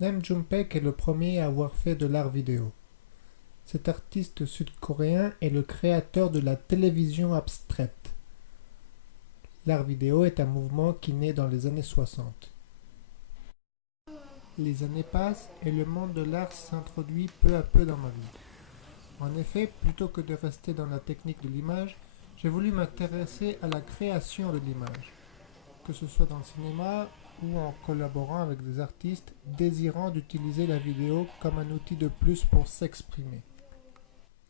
Nam June-paik est le premier à avoir fait de l'art vidéo. Cet artiste sud-coréen est le créateur de la télévision abstraite. L'art vidéo est un mouvement qui naît dans les années 60. Les années passent et le monde de l'art s'introduit peu à peu dans ma vie. En effet, plutôt que de rester dans la technique de l'image, j'ai voulu m'intéresser à la création de l'image, que ce soit dans le cinéma ou en collaborant avec des artistes désirant d'utiliser la vidéo comme un outil de plus pour s'exprimer.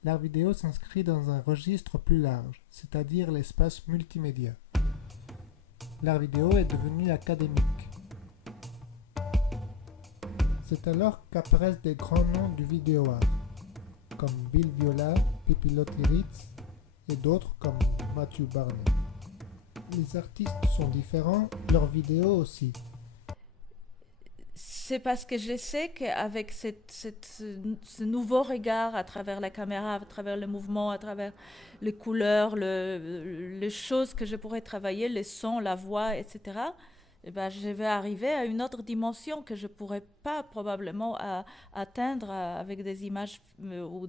L'art vidéo s'inscrit dans un registre plus large, c'est-à-dire l'espace multimédia. L'art vidéo est devenu académique. C'est alors qu'apparaissent des grands noms du vidéo art, comme Bill Viola, Pippi Lotteritz et d'autres comme Matthew Barney. Les artistes sont différents, leurs vidéos aussi. C'est parce que je sais qu'avec ce nouveau regard à travers la caméra, à travers le mouvement, à travers les couleurs, les choses que je pourrais travailler, les sons, la voix, etc., eh ben, je vais arriver à une autre dimension que je ne pourrais pas probablement atteindre avec des images ou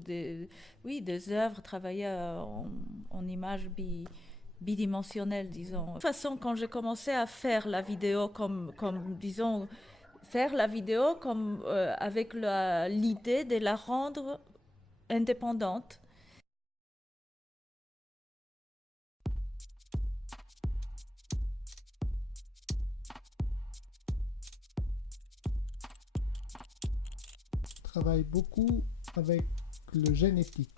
oui, des œuvres travaillées en images bidimensionnelles, disons. De toute façon, quand j'ai commencé à faire la vidéo disons, faire la vidéo avec l'idée de la rendre indépendante. Travaille beaucoup avec le génétique,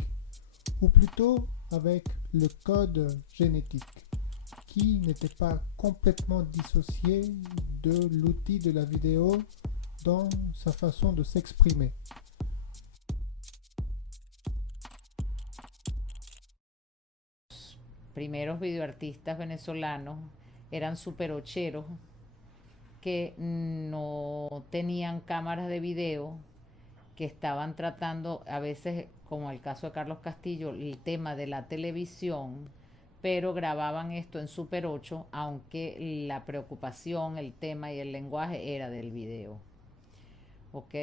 ou plutôt avec le code génétique, qui n'était pas complètement dissocié de l'outil de la vidéo dans sa façon de s'exprimer. Primeros videoartistas venezolanos eran superocheros que no tenían cámaras de video, que estaban tratando, a veces, como el caso de Carlos Castillo, el tema de la televisión, pero grababan esto en Super 8, aunque la preocupación, el tema y el lenguaje era del video. ¿Ok?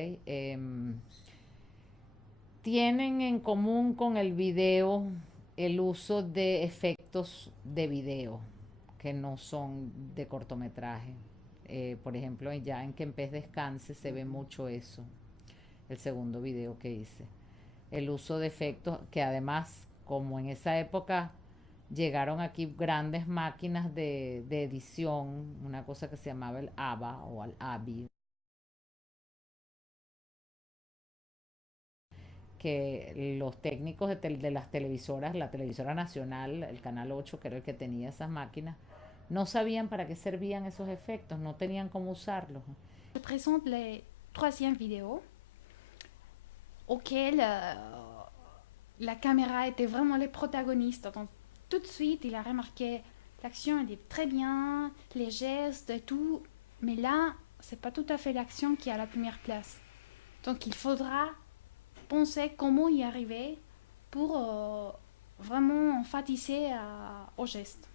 Tienen en común con el video el uso de efectos de video que no son de cortometraje. Por ejemplo, ya en Que en Pez Descanse se ve mucho eso, el segundo video que hice. El uso de efectos que además, como en esa época llegaron aquí grandes máquinas de edición, una cosa que se llamaba el ABA o el ABI, que los técnicos de las televisoras, la televisora nacional, el Canal 8, que era el que tenía esas máquinas, no sabían para qué servían esos efectos, no tenían cómo usarlos. Je présente les troisième vidéo auquel la caméra était vraiment le protagoniste. Donc tout de suite, il a remarqué l'action était très bien, les gestes et tout, mais là, c'est pas tout à fait l'action qui est à la première place. Donc il faudra penser comment y arriver pour vraiment emphasiser au geste.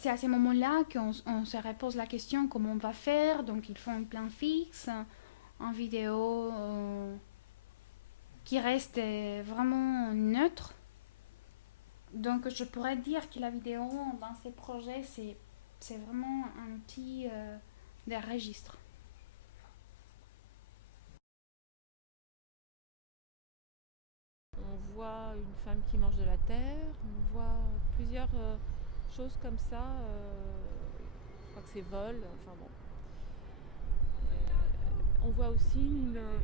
C'est à ce moment-là qu'on se repose la question comment on va faire. Donc il faut un plan fixe, en vidéo qui reste vraiment neutre. Donc je pourrais dire que la vidéo dans ces projets, c'est vraiment un outil de registre. On voit une femme qui mange de la terre, on voit plusieurs choses comme ça. Je crois que c'est vol, enfin bon. On voit aussi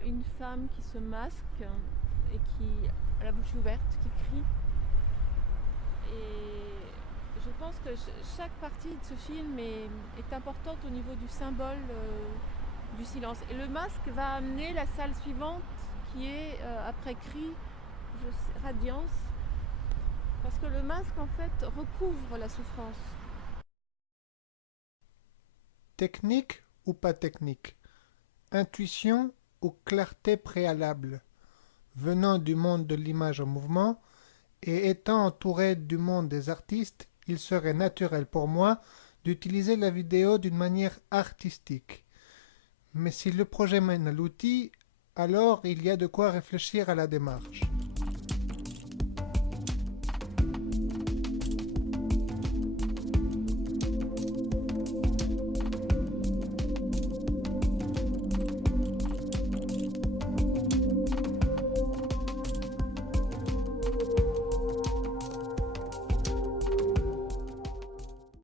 une femme qui se masque et qui a la bouche ouverte, qui crie. Et je pense que chaque partie de ce film est importante au niveau du symbole du silence. Et le masque va amener la salle suivante qui est après cri, radiance. Parce que le masque en fait recouvre la souffrance. Technique ou pas technique? Intuition ou clarté préalable? Venant du monde de l'image en mouvement et étant entouré du monde des artistes, il serait naturel pour moi d'utiliser la vidéo d'une manière artistique. Mais si le projet mène à l'outil, alors il y a de quoi réfléchir à la démarche.